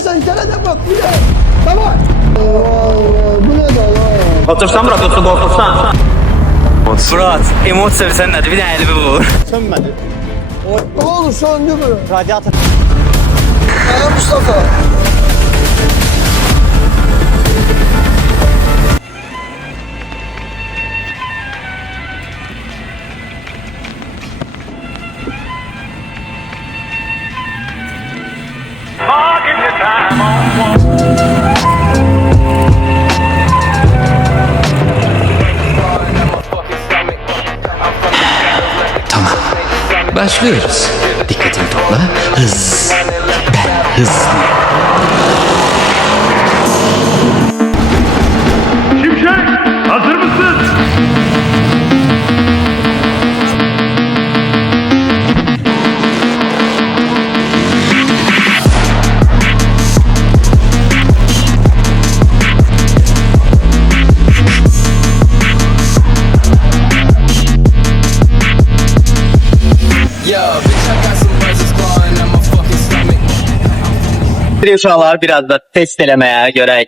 sen sana da bak bir de. Tamam. Bu ne da lan? Otursan Murat, yoksa korkursan. Murat, emosiya bilsən nədir? Bir də əlimi vur. Sönmədi. Ne olur söndü mü? Radiator. Mustafa. Tamam. Başlıyoruz. Dikkatini topla. Hız. Ben hızlı. Şimşek, hazır mısın? Uşaqlar biraz da test eləməyə görək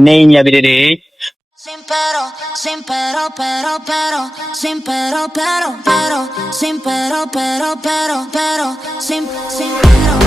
nə eləyirik. Sin pero, sin pero, sin pero, sin pero, sin pero, sin pero.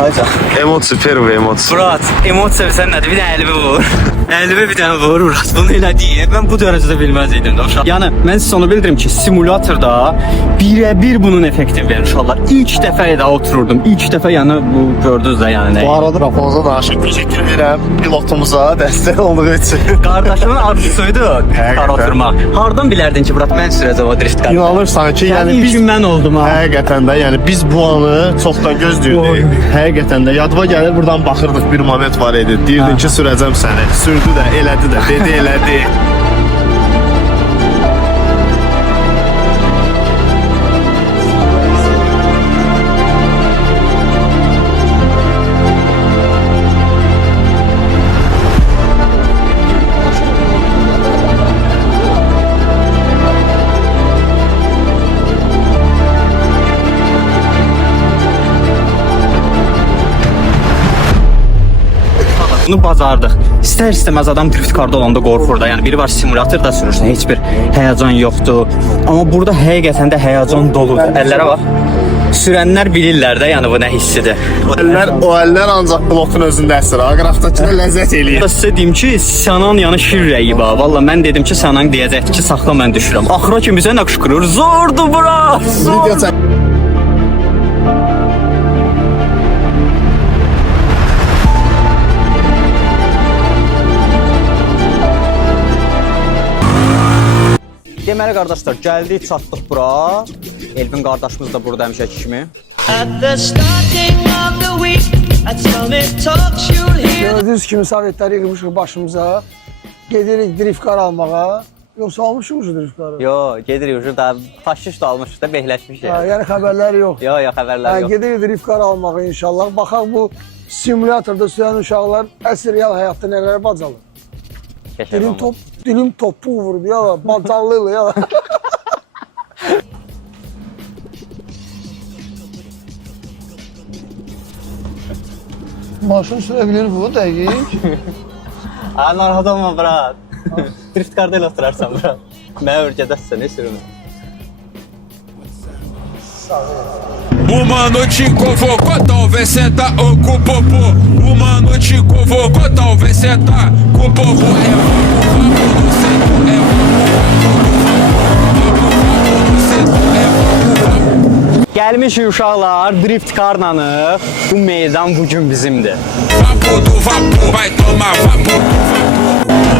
Hayca. Emot süper bu emot. Murat, emosiya bilsən nədir? Bir də əlimi vur. Əlimi bir dənə vur Murat. Bunu elədiyi mən bu dərəcədə bilməzdim də uşaq. Yəni mən sizə onu bildirim ki, simulatorda birə-bir bunun effektini verir uşaqlar. İlk dəfə də otururdum. İlk dəfə yəni bu gördünüz də yəni nə. Bu arada Rafonza da aşıq teşekkür edirəm pilotumuza dəstək olduğu üçün. Qardaşımın arzusuydu kar oturmaq. Hardan bilərdin ki, Murat mən sürəcəm o drift karı? İnanırsan ki, yəni İlk biz gün mən oldum ha. həqiqətən də, yəni biz bu anı çoxdan gözləyirdik. Həqiqətən də yadıma gəlir, buradan baxırdıq, bir moment var idi. Deyirdin ki, sürəcəm səni. Sürdü də, elədi də, dedi, elədi. Bunu bazardıq. İstər-istəməz adam drift karda olanda qorxur da. Yəni biri var simulatorda sürürsən, heç bir həyəcan yoxdur. Amma burada həqiqətən də həyəcan doludur. Əllərə bax. Sürənlər bilirlər də, yəni bu nə hissidir. O əllər ancaq pilotun özündə əsir. Aqrafdakına ləzzət eləyir. Sizə deyim ki, Sənan yəni şir rəyi var. Valla mən dedim ki, Sənan deyəcəkdi ki, saxla mən düşürəm. Axıra kimi bizə nə qışqırır? Zordur bura! Video çək. Deməli qardaşlar, gəldik, çatdıq bura. Elvin qardaşımız da burada həmişəki kimi. Gördüğünüz kimi Sovetləri yığmışıq başımıza. Gedirik drift kar almağa. Yoksa almışıq drift karı. Yo, gedirik ucu da faşist almışıq da behləşmişik. Yəni xəbərləri yox. Yo, xəbərlər yox. Gedirik drift kar almağa inşallah. Baxaq bu simulatorda sürən uşaqlar əsl real həyatda nələr bacalır. Dilim topu vurdu ya, bacallı ya. Maşın sürebilir bu dəqiq. Ha, narahat olma brat. Drift karda ilə oturarsan brat. Mənə örgədəsən, ne sürümü? Uma noite convocou, talvez senta ou com o popô. Uma noite convocou, talvez senta com o popô. Gəlmişik uşaqlar, drift karla bu meydan bugün bizimdir. Vapor do vapor, vai tomar vapor.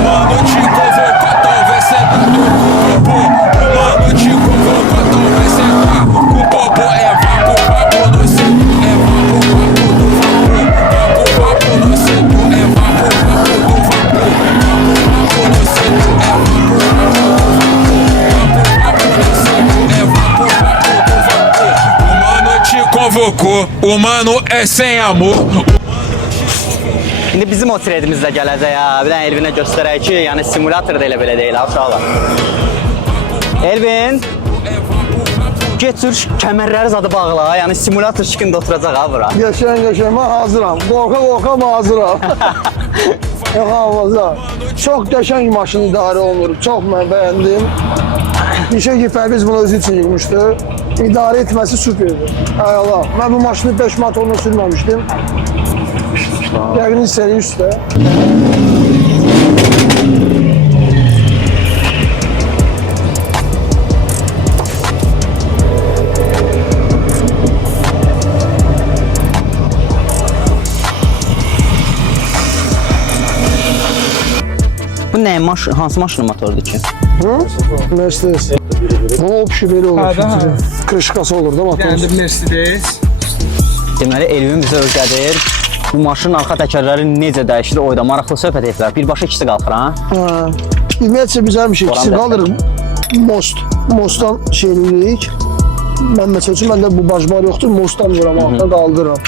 Uma noite convocou, talvez senta com o popô. Uma noite convocou, talvez senta com o popô. É vapor, vapor no centro, é vapor, vapor do vapor. Vapor, vapor no centro, é vapor. cocô. O mano é sem amor. İndi bizim o tredimiz də gələcək ha. Bir dənə Elvinə göstərək ki, yəni simulator da elə belə deyil ha uşaqlar. Elvin, getir kəmərləri zadı bağla, yəni simulator şıkkında oturacaq ha bura. Geçen ben hazıram. Korka hazıram. Yok havaza. Çok geçen maşın idare olunur. Çok ben beğendim. Bir şey ki Fərqiz bunu özü için yıkmıştı. İdare etmesi süperdi. Hay Allah. Ben bu maşını 5 motorunu sürmemiştim. Yakın seri üstte. Bu nə hansı maşının motorudur ki? Hı? Mercedes. Ama o pişi böyle olur. Kırışkası olur da motor. Yani Mercedes. Deməli Elvin bizə öyrədir. Bu maşının arxa təkərləri necə dəyişir, o da maraqlı söhbət etdilər. Birbaşa ikisi qalxır ha. Ha. Ümumiyyətcə bizə bir şey. İkisi qalırıq. Mostdan şeylilik. Mən məsəl üçün, məndə bu bajbar yoxdur. Mostdan vuram, altına qaldırıram.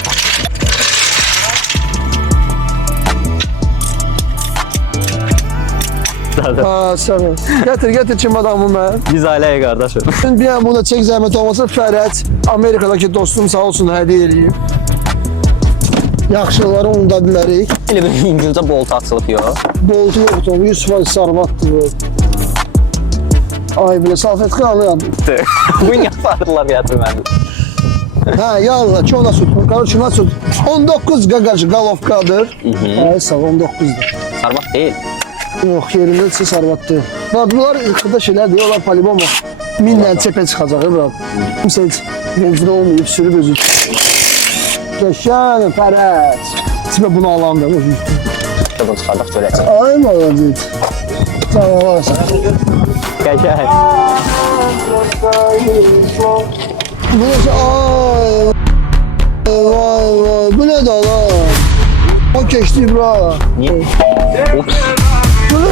Ha, sənin. Gətir çimadamı mən. Biz ailəyik qardaşım. Bir an buna çək zəhmət olmasa Fərət, Amerikadakı dostum sağ olsun hədiyyə eləyib. Yaxşıları onda bilərik. Elə bir İngilizcə bolt açılıb yox. Boltu yoxdur, 100% sarbatdır bu. Ay belə salfetka alıram. Bu yapardılar gətirmədi. Ha yallah ki ona süt. Kardeşim ona süt. 19 gagacı galovkadır. Ay sağ 19'dur. Sarbat deyil. Yok yerinde ise sarbattı. Bak bunlar kıda şeyler diyorlar palibon var. Minlə çepə çıxacaq bırak. Kimsə heç benzin olmayıb sürüb özü. Geçen Fərət. Tipə bunu alan da. Bunu çıxardaq görəcək. Ay malacıq. Sağ olasın. Qəşəng. Bu ne? Ay. Vay. Bu ne da lan? O geçti bura. Niyə? Ups. Bu ne?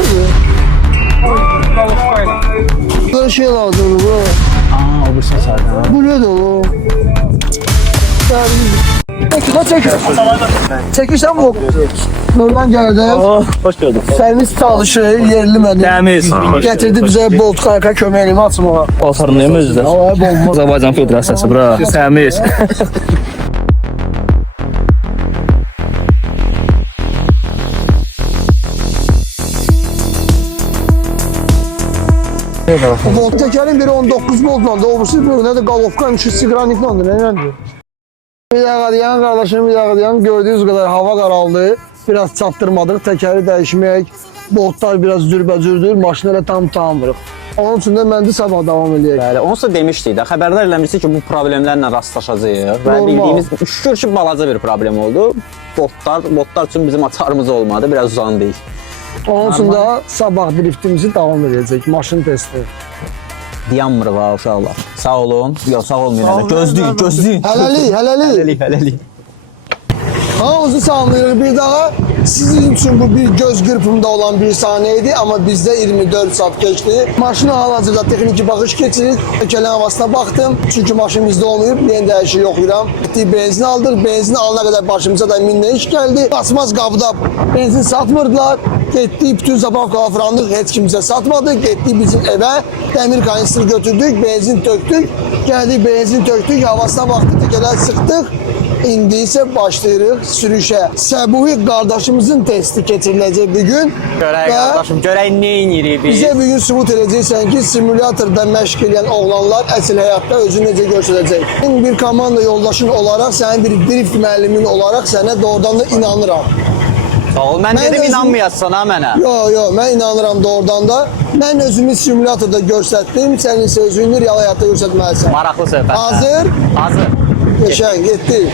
Böyle şey lazım bu. Aa, o bu səsərdən. Bu ne da lan? Çekil. Çekişten bu. Nurdan geldi. Hoş gördük. Servis çalışır, yerli mənim. Təmiz. Getirdi bize bolt kayaka köməyimi açmağa. Otarınıyım özü də. Bomba. Azərbaycan Federasiyası bura. Təmiz. Volt tekerin biri 19 voltla, doğrusu birine de Galovkan 300 sigranikle ondur. Ne diyor? Bir dakika diyen kardeşim, bir dakika diyen gördüğünüz kadar hava karaldı. Biraz çaptırmadık, tekeri değişmek. Boltlar biraz dürbəcürdür, maşinlərə tam vurub. Onun üçün də mən də sabah davam edəyək. Bəli, onsuz da demişdik də, xəbərdar eləmişdik ki, bu problemlərlə rastlaşacağıq. Və bildiyimiz, şükür ki, balaca bir problem oldu. Botlar üçün bizim açarımız olmadı, biraz uzandık. Onun üçün də sabah driftimizi davam edəcək, maşın testi. Dayanmırıq ha, uşaqlar. Sağ olun. Yox, sağ olmayın. Gözləyin. Hələlik. Hamımızı salamlayırıq bir daha. Sizin için bu bir göz qırpımında olan bir sahneydi ama bizde 24 saat geçti. Maşına hal-hazırda texniki baxış keçirik. Ökələn havasına baxdım. Çünkü maşın bizde olmayıb, yeni dəyişik yoxlayıram. Getdik benzin aldıq. Benzin alana kadar başımıza da minlə iş geldi. Basmaz qapıda benzin satmırdılar. Getdik bütün zabavkalar fırandıq. Heç kim bizə satmadı. Getdik bizim evə. Demir kanister götürdük. Benzin töktük. Geldik benzin töktük. Havasına baxdıq. Tekerler sıxdıq. İndi isə başlayırıq sürüşə. Səbuhi qardaşımızın testi keçiriləcək bugün. Görək qardaşım, görək nə edirik biz. Bizə bugün sübut edəcəksən ki, simülatorda məşq edən oğlanlar əsl həyatda özü necə göstərəcək. Bir komanda yoldaşın olaraq, sənin bir drift müəllimin olaraq sənə doğrudan da inanıram. Sağ ol, mən dedim inanmayasın ha mənə. Yo, mən inanıram doğrudan da. Mən özümü simülatorda göstərdim, sənin isə özünü real həyatda göstərməlisən. Maraqlı söhbət. Hazır? Geçen getdik.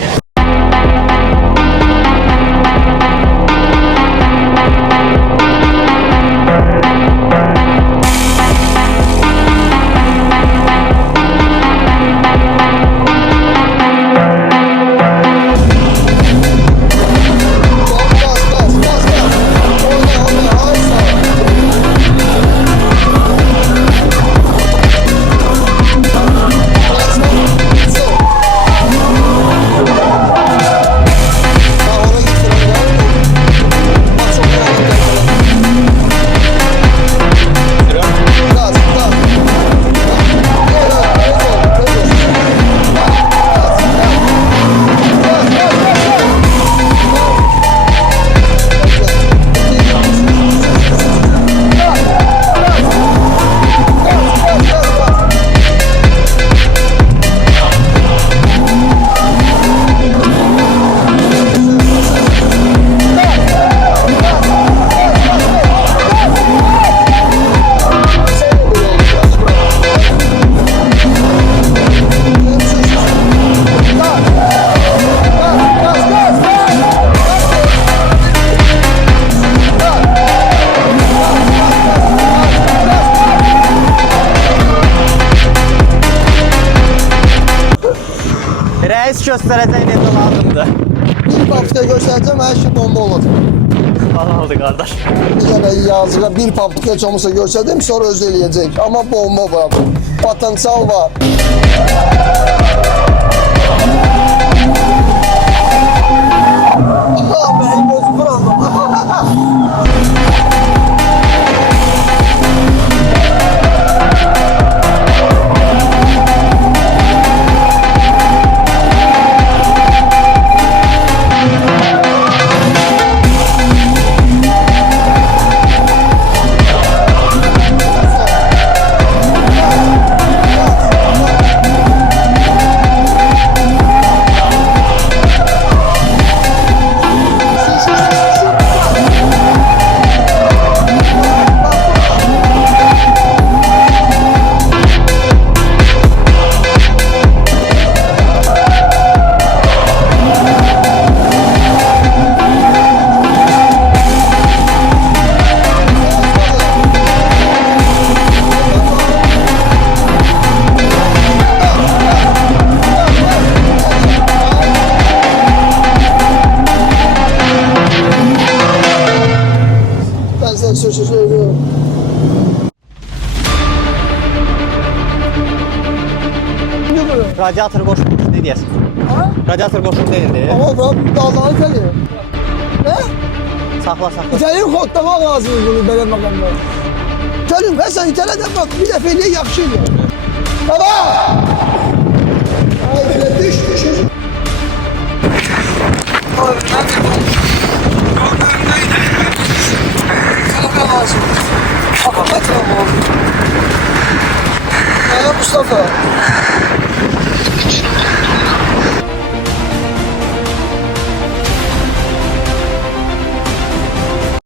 göstərəcək necə lazımdır. Bir papka göstərəcəm, hər şey bomba olacaq. Oldu qardaş. Yəni yazığa bir papka heç olmasa göstərdim, sonra özü eləyəcək. Amma bomba var. Potensial var. Benim gözüm vuralım. Ben sana söylüyorum. Radiator qoşulmuş, ne deyəsən? Radiator qoşul deyildi. Ama ben dağdan geliyor. Ne? Saxla, saxla. İtalyan kodlamak lazım bunu böyle makamda. Canım ben sen İtalya'dan bak bir defa niye yakışıyor. Baba! Ay böyle düş. Abi kalka lazım. Ama metre mi oldu? Mustafa.